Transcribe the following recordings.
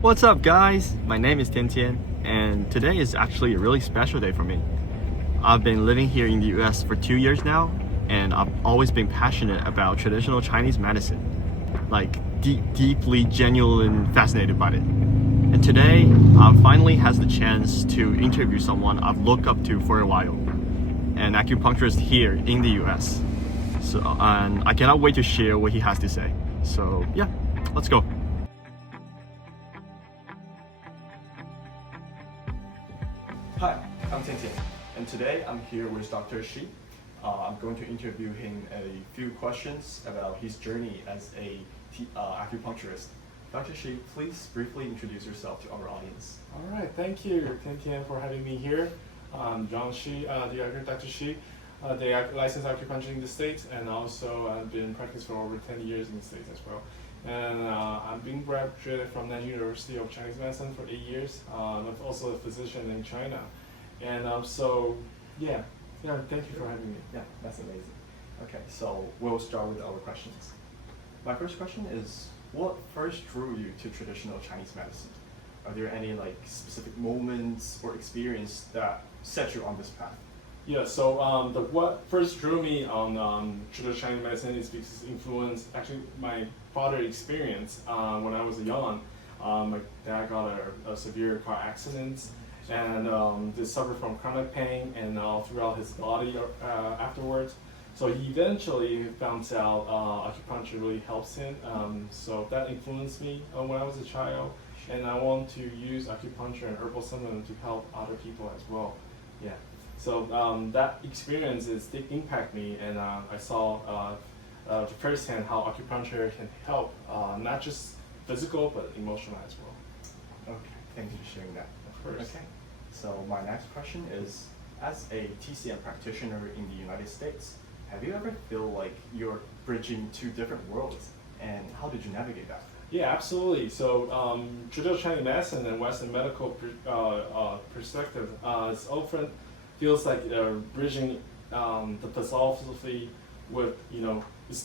What's up, guys? My name is Tian Tian, and today is actually a really special day for me. I've been living here in the US for 2 years now, and I've always been passionate about traditional Chinese medicine. Like, deeply, genuinely fascinated by it. And today, I finally has the chance to interview someone I've looked up to for a while, an acupuncturist here in the US. And I cannot wait to share what he has to say. So, yeah, let's go. Hi, I'm Tian Tian, and today I'm here with Dr. Shi. I'm going to interview him a few questions about his journey as a acupuncturist. Dr. Shi, please briefly introduce yourself to our audience. All right, thank you, Tian Tian, for having me here. I'm John Shi, Dr. Shi, the licensed acupuncture in the States, and also I've been practicing for over 10 years in the States as well. And I've been graduated from Nanjing University of Chinese Medicine for 8 years. I'm also a physician in China. And thank you for having me. Yeah, that's amazing. Okay, so we'll start with our questions. My first question is, what first drew you to traditional Chinese medicine? Are there any specific moments or experience that set you on this path? Yeah, so what first drew me on traditional Chinese medicine is because influenced actually my father's experience when I was young. My dad got a severe car accident and they suffered from chronic pain and throughout his body afterwards. So he eventually found out acupuncture really helps him. So that influenced me when I was a child, and I want to use acupuncture and herbal supplement to help other people as well. Yeah. So that experience did impact me, and I saw firsthand how acupuncture can help, not just physical but emotional as well. Okay, thank you for sharing that. Of course. Okay, so my next question is, as a TCM practitioner in the United States, have you ever feel like you're bridging two different worlds, and how did you navigate that? Yeah, absolutely. So traditional Chinese medicine and Western medical perspective is often feels like bridging the philosophy with, it's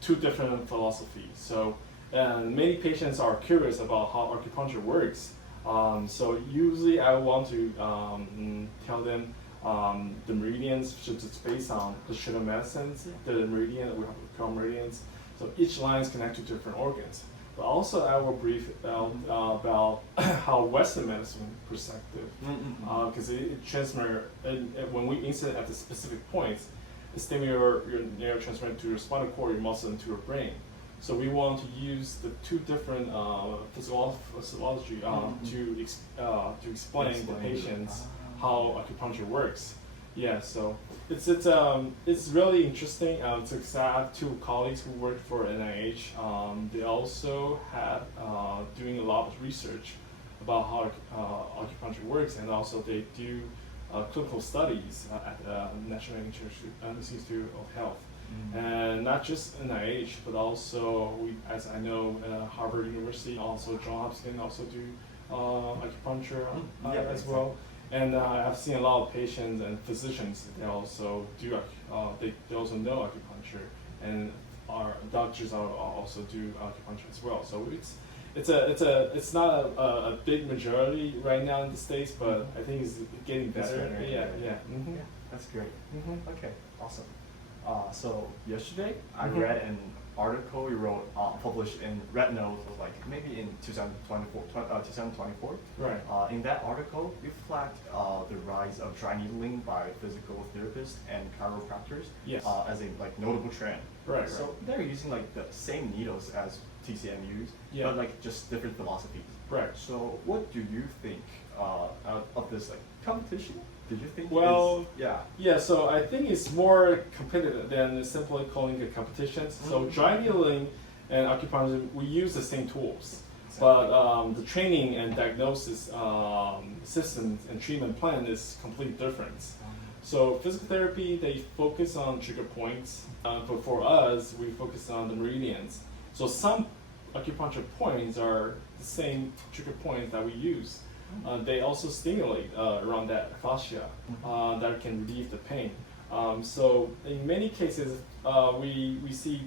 two different philosophies. So many patients are curious about how acupuncture works. So usually I want to tell them the meridians, which is based on the traditional medicines, the meridian, we call meridians. So each line is connected to different organs. But also I will brief about how Western medicine perspective, because it transfer, and when we insert at the specific points, it stimulates your neurotransmitter to your spinal cord, your muscle, and to your brain. So we want to use the two different physiology to explain the patients how acupuncture works. Yeah, so it's really interesting. I have two colleagues who work for NIH. They also had doing a lot of research about how acupuncture works, and also they do clinical studies at the National Institute of Health. And not just NIH, but also, as I know, Harvard University, also Johns Hopkins also do acupuncture as well. And I've seen a lot of patients and physicians. They also do. They also know acupuncture, and our doctors also do acupuncture as well. So it's not a big majority right now in the States, but I think it's getting better. Yeah. That's great. Okay, awesome. So yesterday I read an article you wrote, published in Red Nose, maybe in 2024. Right. In that article, you flagged the rise of dry needling by physical therapists and chiropractors as a notable trend. Right. So they're using the same needles as TCM use, but just different philosophies. Right. So what do you think of this competition? Did you think? Well, so I think it's more competitive than simply calling it competitions. So dry needling and acupuncture, we use the same tools, but the training and diagnosis systems and treatment plan is completely different. So physical therapy, they focus on trigger points, but for us, we focus on the meridians. So some acupuncture points are the same trigger points that we use. They also stimulate around that fascia that can relieve the pain. So in many cases, we see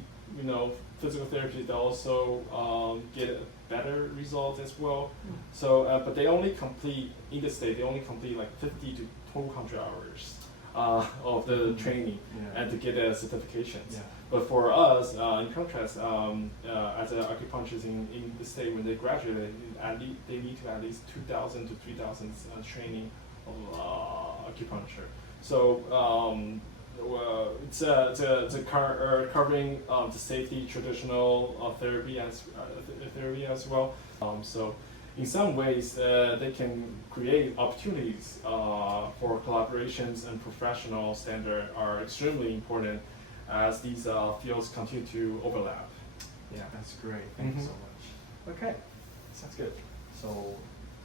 physical therapy that also get better results as well. So, but they only complete in the state. They only complete like 50 to 200 hours of the training and to get the certifications. But for us, in contrast, as an acupuncturist in the state, when they graduate, they need to at least 2,000 to 3,000 training of acupuncture. So it's covering the safety, traditional therapy as well. So in some ways, they can create opportunities for collaborations, and professional standards are extremely important as these fields continue to overlap. Yeah, that's great. Thank you so much. Okay, sounds good. So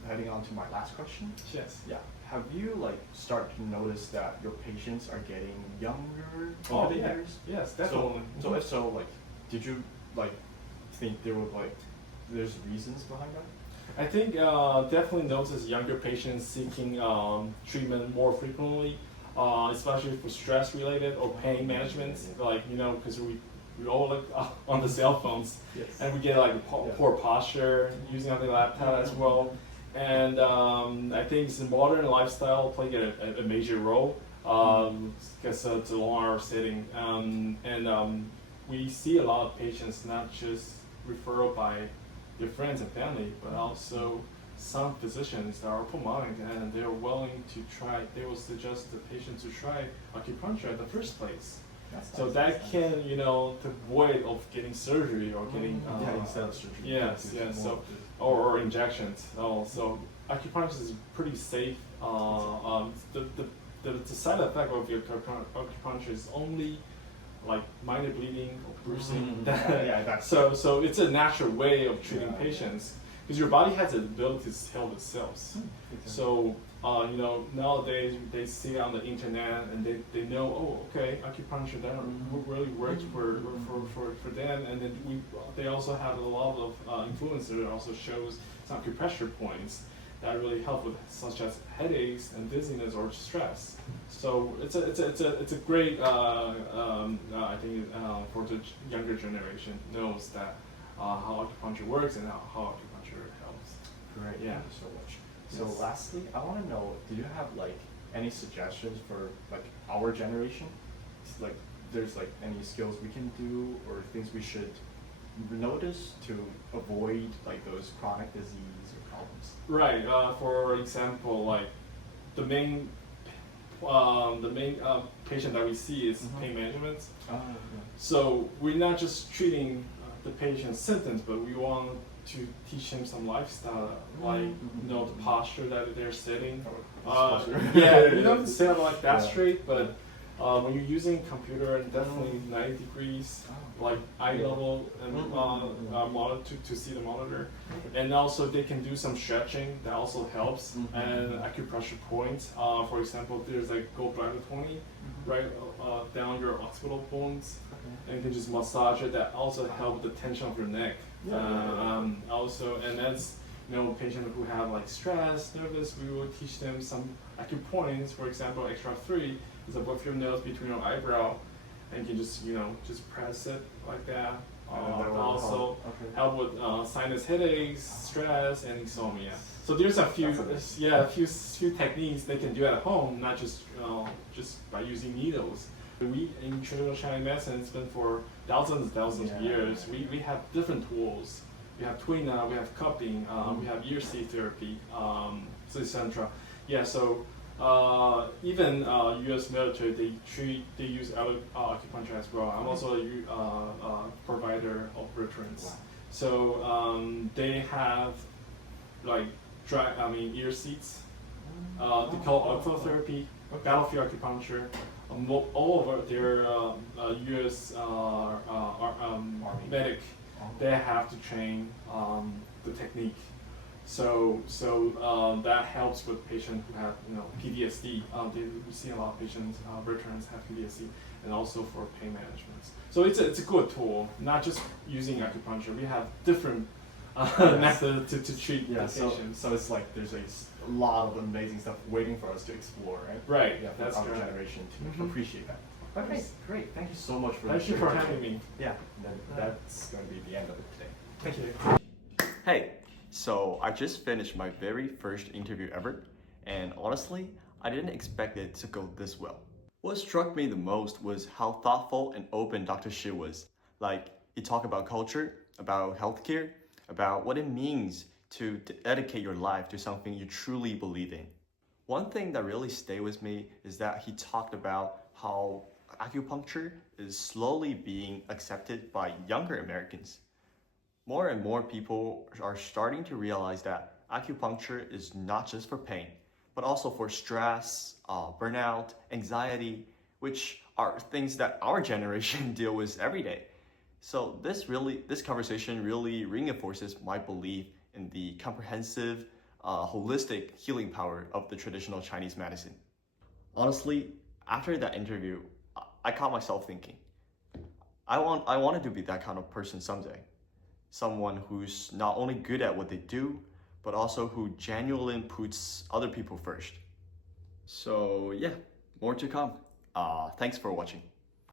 heading on to my last question. Yes. Yeah. Have you like started to notice that your patients are getting younger Oh, over the yeah. years? Yes, definitely. So if so, like, did you like think there were like there's reasons behind that? I think definitely notice younger patients seeking treatment more frequently, especially for stress related or pain management. Like, because we all look on the cell phones, Yes. and we get like poor posture using on the laptop as well. And I think the modern lifestyle playing a major role because it's a long hour setting. We see a lot of patients not just referred by their friends and family, but also some physicians that are open-minded and they're willing to try. They will suggest the patient to try acupuncture in the first place. So nice. that can, to avoid of getting surgery or getting instead of surgery. yes, yes. So or injections. So acupuncture is pretty safe. The side effect of your acupuncture is only like minor bleeding or bruising. That's So it's a natural way of treating patients because your body has the ability to heal itself. So nowadays they see on the internet and they know, oh, okay, acupuncture that really works for them, and then they also have a lot of influencers that also shows some acupressure points that really help with such as headaches and dizziness or stress. So it's a great I think for the younger generation knows that how acupuncture works and how acupuncture helps. great. Yeah. Thank you so much. So Yes. lastly, I want to know, do you have like any suggestions for like our generation? Like, there's like any skills we can do or things we should notice to avoid like those chronic disease or problems? Right. For example, like the main patient that we see is pain management. So we're not just treating the patient's symptoms, but we want to teach him some lifestyle, like the posture that they're sitting. Yeah, you don't sit like that straight, but when you're using computer, definitely 90 degrees, like eye level, and monitor to see the monitor, and also they can do some stretching that also helps, and acupressure points. For example, there's like gallbladder 20, right down your occipital bones, and you can just massage it. That also help the tension of your neck. Also, and that's patients who have like stress, nervous, we will teach them some acupoints. For example, extra 3 is above your nose between your eyebrow, and you can just press it like that. That will also help with sinus headaches, stress, and insomnia. So there's a few techniques they can do at home, not just just by using needles. We in traditional Chinese medicine, it's been for thousands of years. We have different tools. We have Tuina, we have cupping, we have ear seed therapy, etc. Yeah, so even U.S. military, they use acupuncture as well. I'm also a provider of veterans. So they have like ear seeds. They call orthotherapy, battlefield acupuncture. All of their U.S. medic, they have to train the technique. So that helps with patients who have PTSD. We see a lot of patients, veterans have PTSD, and also for pain management. So it's a good tool, not just using acupuncture. We have different methods to treat the patients. So it's like there's a lot of amazing stuff waiting for us to explore, right? Right. Yeah, for That's our correct. generation to appreciate that. Okay, great. Thank you so much for Thank you for having me. Yeah, then that's going to be the end of it today. Thank you. Hey, so I just finished my very first interview ever, and honestly, I didn't expect it to go this well. What struck me the most was how thoughtful and open Dr. Shi was. Like, he talked about culture, about healthcare, about what it means to dedicate your life to something you truly believe in. One thing that really stayed with me is that he talked about how acupuncture is slowly being accepted by younger Americans. More and more people are starting to realize that acupuncture is not just for pain, but also for stress, burnout, anxiety, which are things that our generation deal with every day. So this conversation really reinforces my belief in the comprehensive, holistic healing power of the traditional Chinese medicine. Honestly, after that interview, I caught myself thinking, I wanted to be that kind of person someday. Someone who's not only good at what they do, but also who genuinely puts other people first. So yeah, more to come. Thanks for watching.